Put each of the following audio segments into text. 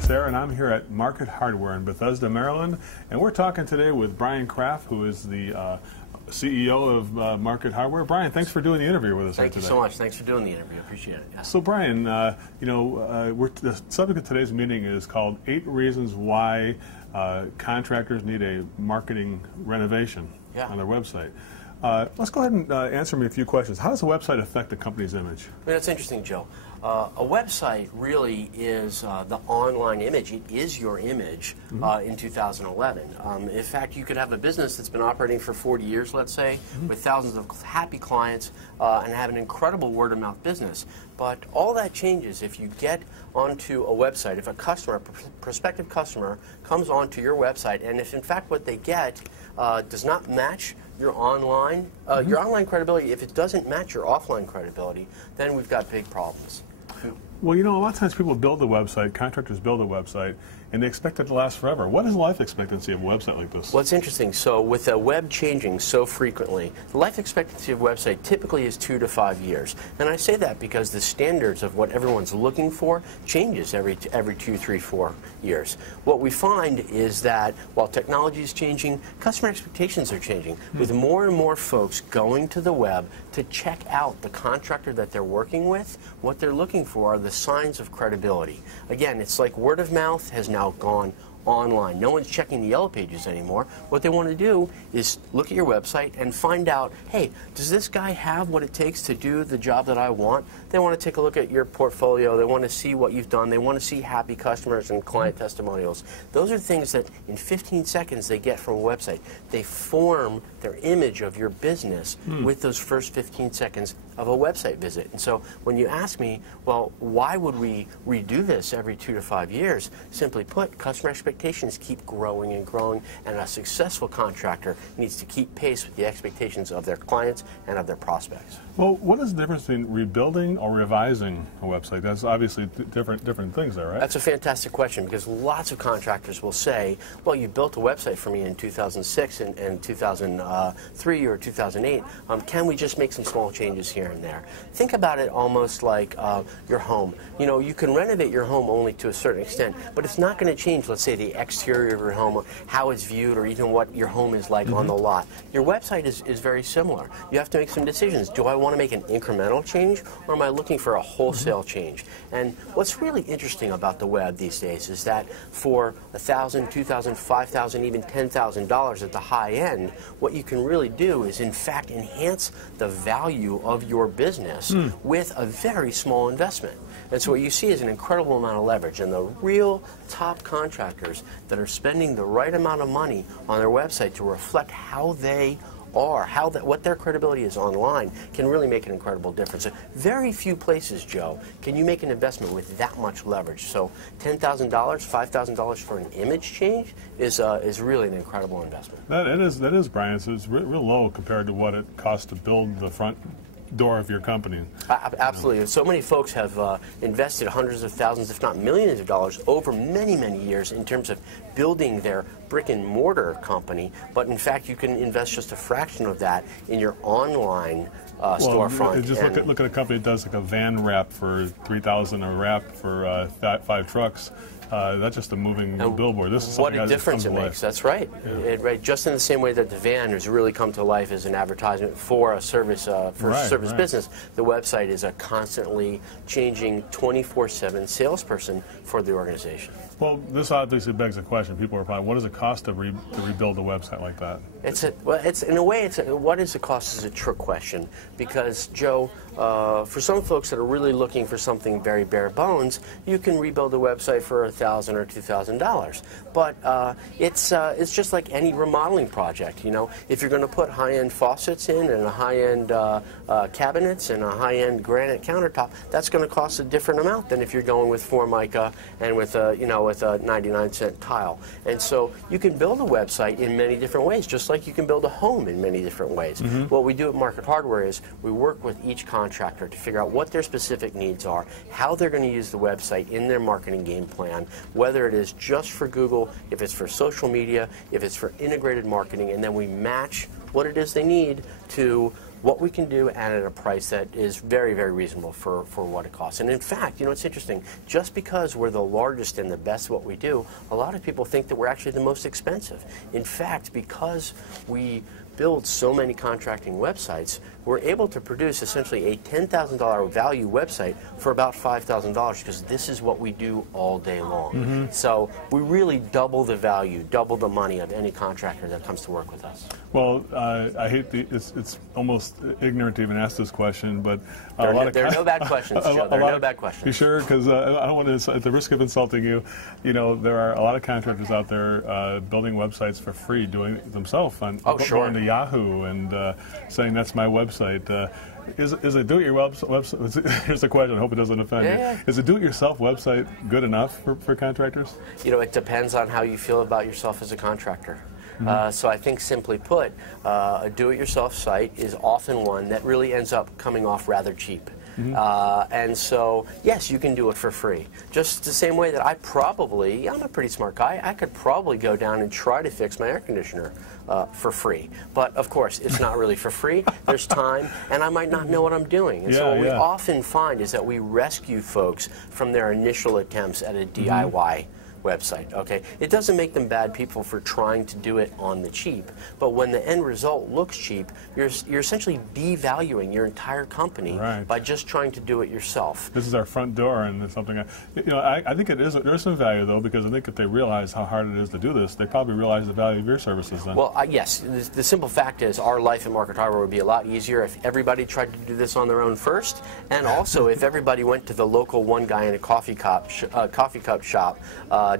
Sarah, and I'm here at Market Hardware in Bethesda, Maryland, and we're talking today with Brian Kraff, who is the CEO of Market Hardware. Brian, thanks for doing the interview with us today. Thank you so much. Thanks for doing the interview. I appreciate it. Yeah. So, Brian, the subject of today's meeting is called 8 Reasons Why Contractors Need a Marketing Renovation on their website. Let's go ahead and answer me a few questions. How does a website affect a company's image? That's interesting, Joe. A website really is the online image. It is your image in 2011. In fact, you could have a business that's been operating for 40 years, let's say, with thousands of happy clients and have an incredible word-of-mouth business. But all that changes if you get onto a website. If a customer, a prospective customer, comes onto your website, and if in fact what they get does not match your online credibility, if it doesn't match your offline credibility, then we've got big problems. Well, you know, a lot of times people build a website, contractors build a website, and they expect it to last forever. What is the life expectancy of a website like this? Well, it's interesting. So with a web changing so frequently, the life expectancy of a website typically is 2 to 5 years. And I say that because the standards of what everyone's looking for changes every 2, 3, 4 years. What we find is that while technology is changing, customer expectations are changing. With more and more folks going to the web to check out the contractor that they're working with, what they're looking for are the signs of credibility. Again, it's like word of mouth has now gone online. No one's checking the yellow pages anymore. What they want to do is look at your website and find out, hey, does this guy have what it takes to do the job that I want? They want to take a look at your portfolio. They want to see what you've done. They want to see happy customers and client testimonials. Those are things that in 15 seconds they get from a website. They form their image of your business with those first 15 seconds of a website visit. And so when you ask me, well, why would we redo this every 2 to 5 years? Simply put, customer expectations keep growing and growing, and a successful contractor needs to keep pace with the expectations of their clients and of their prospects. Well, what is the difference between rebuilding or revising a website? That's obviously different things there, right? That's a fantastic question, because lots of contractors will say, well, you built a website for me in 2006 and 2003 or 2008. Can we just make some small changes here and there? Think about it almost like your home. You know, you can renovate your home only to a certain extent, but it's not going to change, let's say, the exterior of your home, or how it's viewed, or even what your home is like on the lot. Your website is very similar. You have to make some decisions. Do I want to make an incremental change, or am I looking for a wholesale change? And what's really interesting about the web these days is that for $1,000, $2,000, $5,000, even $10,000 at the high end, what you can really do is, in fact, enhance the value of your business with a very small investment. And so what you see is an incredible amount of leverage, and the real top contractors that are spending the right amount of money on their website to reflect how they are, what their credibility is online, can really make an incredible difference. Very few places, Joe, can you make an investment with that much leverage. So $10,000, $5,000 for an image change is really an incredible investment. That is, Brian. It's real low compared to what it costs to build the front door of your company. Absolutely. So many folks have invested hundreds of thousands, if not millions of dollars over many, many years in terms of building their brick and mortar company, but in fact you can invest just a fraction of that in your online storefront. Just look at a company that does like a van wrap for $3,000 a wrap for 5 trucks. That's just a moving billboard. This is what a difference it makes. That's right. Yeah. Right. Just in the same way that the van has really come to life as an advertisement for a service business, the website is a constantly changing 24/7 salesperson for the organization. Well, this obviously begs a question. People are probably, what does it cost to rebuild a website like that? What is the cost is a trick question, because, Joe, for some folks that are really looking for something very bare bones, you can rebuild a website for $1,000 or $2,000. But it's just like any remodeling project. You know, if you're going to put high-end faucets in and a high-end cabinets and a high-end granite countertop, that's going to cost a different amount than if you're going with Formica and with a 99-cent tile. And so you can build a website in many different ways, just like you can build a home in many different ways. What we do at Market Hardware is we work with each contractor to figure out what their specific needs are, how they're going to use the website in their marketing game plan, whether it is just for Google, if it's for social media, if it's for integrated marketing, and then we match what it is they need to what we can do and at a price that is very, very reasonable for what it costs. And in fact, you know, it's interesting, just because we're the largest and the best at what we do, a lot of people think that we're actually the most expensive. In fact, because we build so many contracting websites, we're able to produce essentially a $10,000 value website for about $5,000 because this is what we do all day long. So we really double the value, double the money of any contractor that comes to work with us. Well, I hate it's almost ignorant to even ask this question, but there are no bad questions, Joe. There are no bad questions. You sure? Because I don't want to, at the risk of insulting you, you know, there are a lot of contractors out there building websites for free, doing it themselves, going to Yahoo and saying that's my website. Is a do-it-yourself website? Here's the question. I hope it doesn't offend you. Is a do-it-yourself website good enough for contractors? You know, it depends on how you feel about yourself as a contractor. So I think, simply put, a do-it-yourself site is often one that really ends up coming off rather cheap. And so, yes, you can do it for free. Just the same way that I'm a pretty smart guy, I could probably go down and try to fix my air conditioner for free. But, of course, it's not really for free. There's time, and I might not know what I'm doing. And so what we often find is that we rescue folks from their initial attempts at a DIY website. Okay, it doesn't make them bad people for trying to do it on the cheap, but when the end result looks cheap, you're essentially devaluing your entire company by just trying to do it yourself. This is our front door, and it's something I think there's some value though, because I think if they realize how hard it is to do this, they probably realize the value of your services then. Well, yes, the simple fact is our life at Market Harbor would be a lot easier if everybody tried to do this on their own first, and also if everybody went to the local one guy in a coffee cup shop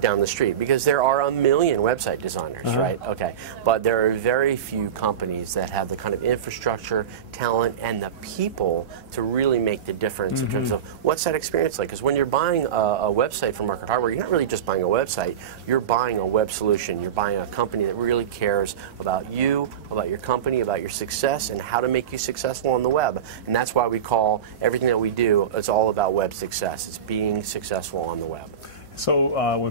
down the street, because there are a million website designers, right? Okay, but there are very few companies that have the kind of infrastructure, talent, and the people to really make the difference in terms of what's that experience like. Because when you're buying a website from Market Harbor, you're not really just buying a website, you're buying a web solution. You're buying a company that really cares about you, about your company, about your success, and how to make you successful on the web. And that's why we call everything that we do, it's all about web success. It's being successful on the web. So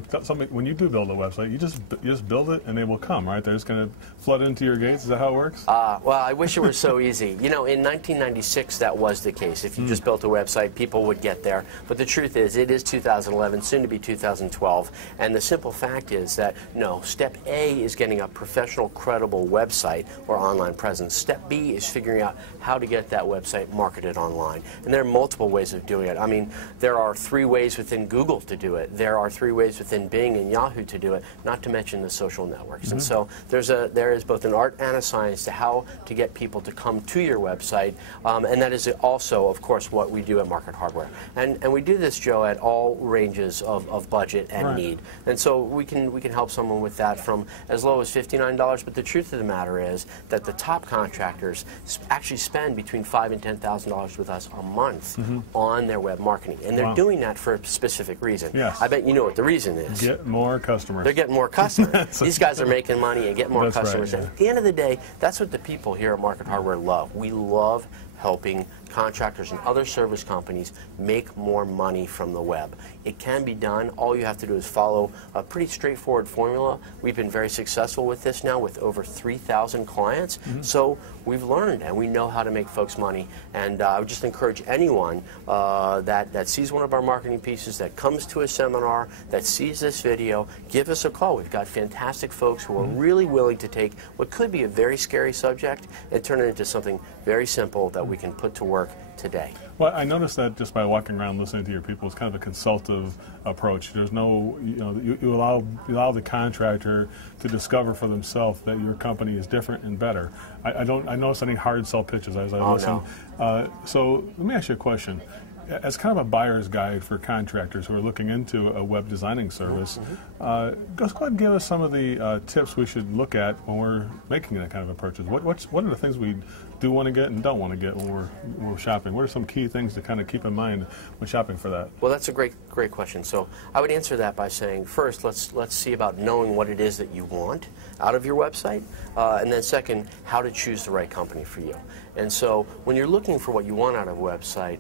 when you do build a website, you just build it and they will come, right? They're just going to flood into your gates. Is that how it works? Well, I wish it were so easy. You know, in 1996, that was the case. If you just built a website, people would get there. But the truth is, it is 2011, soon to be 2012. And the simple fact is that, no, step A is getting a professional, credible website or online presence. Step B is figuring out how to get that website marketed online. And there are multiple ways of doing it. I mean, there are 3 ways within Google to do it. There are 3 ways within Bing and Yahoo to do it, not to mention the social networks. And so there is both an art and a science to how to get people to come to your website, and that is also, of course, what we do at Market Hardware. And we do this, Joe, at all ranges of budget and need. And so we can help someone with that from as low as $59, but the truth of the matter is that the top contractors actually spend between $5,000 and $10,000 with us a month on their web marketing. And they're doing that for a specific reason. Yes. I bet you know what the reason is. Get more customers. They're getting more customers. These guys are making money and get more customers. Right, And at the end of the day, that's what the people here at Market Hardware love. We love helping contractors and other service companies make more money from the web. It can be done. All you have to do is follow a pretty straightforward formula. We've been very successful with this now with over 3,000 clients. So we've learned and we know how to make folks money. And I would just encourage anyone that sees one of our marketing pieces, that comes to a seminar, that sees this video, give us a call. We've got fantastic folks who are really willing to take what could be a very scary subject and turn it into something very simple that we can put to work today. Well, I noticed that just by walking around listening to your people, it's kind of a consultative approach. There's no, you allow the contractor to discover for themselves that your company is different and better. I noticed any hard sell pitches as I listen. No. So let me ask you a question. As kind of a buyer's guide for contractors who are looking into a web designing service, just go ahead and give us some of the tips we should look at when we're making that kind of a purchase. What are the things we do want to get and don't want to get when we're shopping? What are some key things to kind of keep in mind when shopping for that? Well, that's a great question. So I would answer that by saying, first, let's see about knowing what it is that you want out of your website, and then second, how to choose the right company for you. And so when you're looking for what you want out of a website,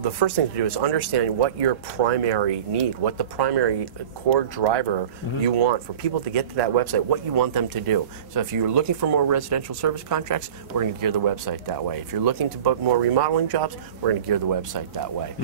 the first thing to do is understand what your primary need, what the primary core driver you want for people to get to that website, what you want them to do. So if you're looking for more residential service contracts, we're going to gear the website that way. If you're looking to book more remodeling jobs, we're going to gear the website that way.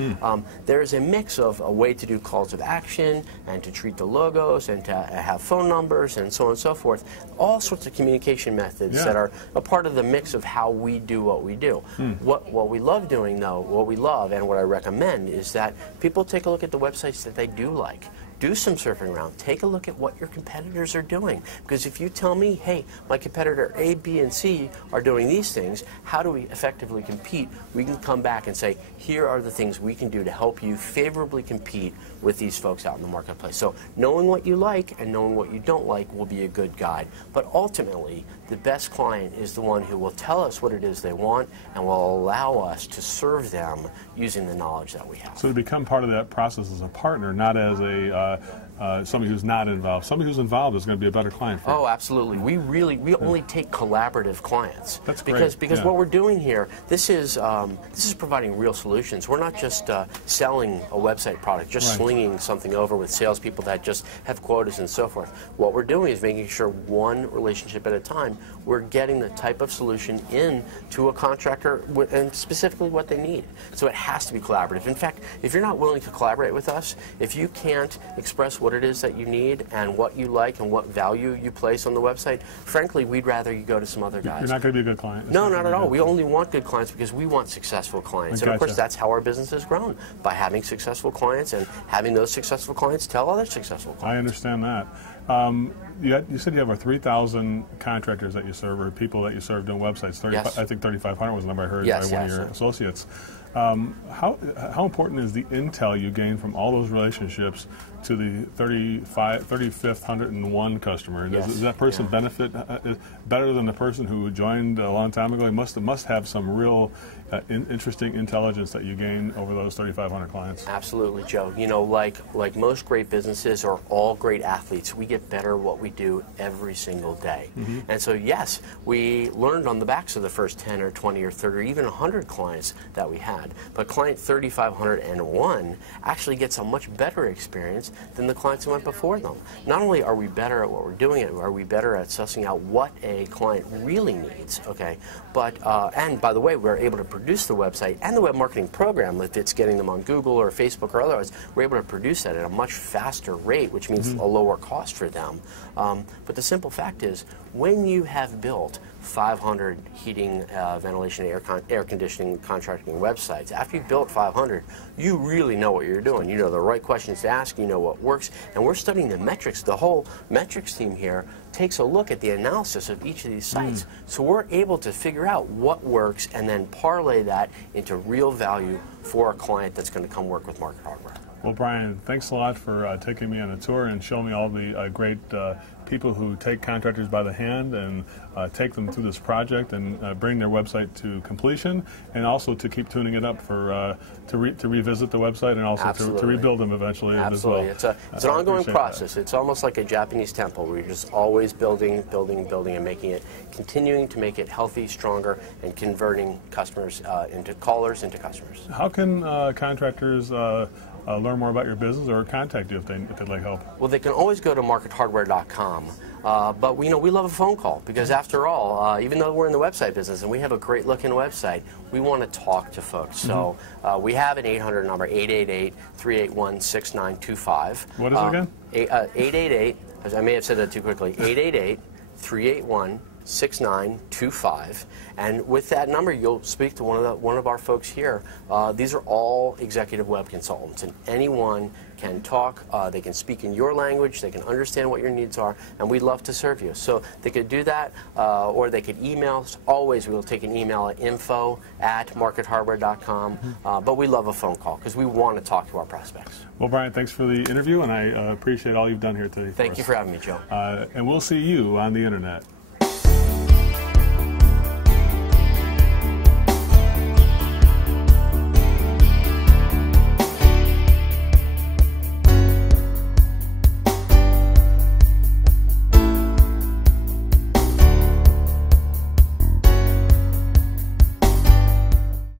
There is a mix of a way to do calls of action and to treat the logos and to have phone numbers and so on and so forth. All sorts of communication methods that are a part of the mix of how we do what we do. What we love doing, though, what we love and what I recommend is that people take a look at the websites that they do like. Do some surfing around. Take a look at what your competitors are doing. Because if you tell me, hey, my competitor A, B, and C are doing these things, how do we effectively compete? We can come back and say, here are the things we can do to help you favorably compete with these folks out in the marketplace. So knowing what you like and knowing what you don't like will be a good guide. But ultimately, the best client is the one who will tell us what it is they want and will allow us to serve them using the knowledge that we have. So to become part of that process as a partner, not as a somebody who's not involved. Somebody who's involved is going to be a better client for you. Oh, absolutely. We only take collaborative clients. That's great. Because what we're doing here, this is providing real solutions. We're not just selling a website product, just slinging something over with salespeople that just have quotas and so forth. What we're doing is making sure one relationship at a time, we're getting the type of solution in to a contractor and specifically what they need. So it has to be collaborative. In fact, if you're not willing to collaborate with us, if you can't express what it is that you need and what you like and what value you place on the website, frankly, we'd rather you go to some other guys. You're not going to be a good client. No, not at all. We only want good clients because we want successful clients. And of course, that's how our business has grown, by having successful clients and having those successful clients tell other successful clients. I understand that. You said you have over 3,000 contractors that you serve, or people that you serve doing websites. I think 3,500 was the number I heard by one of your associates. How important is the intel you gain from all those relationships to the 3,501 customer? Does that person benefit better than the person who joined a long time ago? He must have some real interesting intelligence that you gain over those 3,500 clients. Absolutely, Joe. You know, like most great businesses or all great athletes, we get better at what we do every single day. And so, yes, we learned on the backs of the first 10 or 20 or 30 or even 100 clients that we had. But client 3,501 actually gets a much better experience than the clients who went before them. Not only are we better at what we're doing, are we better at sussing out what a client really needs, okay? But, and by the way, we're able to produce the website and the web marketing program, if it's getting them on Google or Facebook or otherwise, we're able to produce that at a much faster rate, which means a lower cost for them. But the simple fact is, when you have built 500 heating, ventilation, air conditioning, contracting websites, after you've built 500, you really know what you're doing. You know the right questions to ask, you know what works, and we're studying the metrics. The whole metrics team here takes a look at the analysis of each of these sites. So we're able to figure out what works and then parlay that into real value for a client that's going to come work with Market Hardware. Well, Brian, thanks a lot for taking me on a tour and showing me all the great people who take contractors by the hand and take them through this project and bring their website to completion, and also to keep tuning it up for to revisit the website and also to rebuild them eventually as well. It's an ongoing process. It's almost like a Japanese temple where you're just always building, and making it, continuing to make it healthy, stronger, and converting customers into callers into customers. How can contractors learn more about your business or contact you if they'd like help? Well, they can always go to markethardware.com. But we love a phone call because, after all, even though we're in the website business and we have a great looking website, we want to talk to folks. So we have an 800 number, 888-381-6925. What is it again? 888, I may have said that too quickly, 888-381-6925, and with that number you'll speak to one of our folks here. These are all executive web consultants, and anyone can talk, they can speak in your language, they can understand what your needs are, and we'd love to serve you. So they could do that, or they could email us. Always we'll take an email at info@markethardware.com, but we love a phone call because we want to talk to our prospects. Well, Brian, thanks for the interview, and I appreciate all you've done here today. Thank you for having me, Joe. And we'll see you on the internet.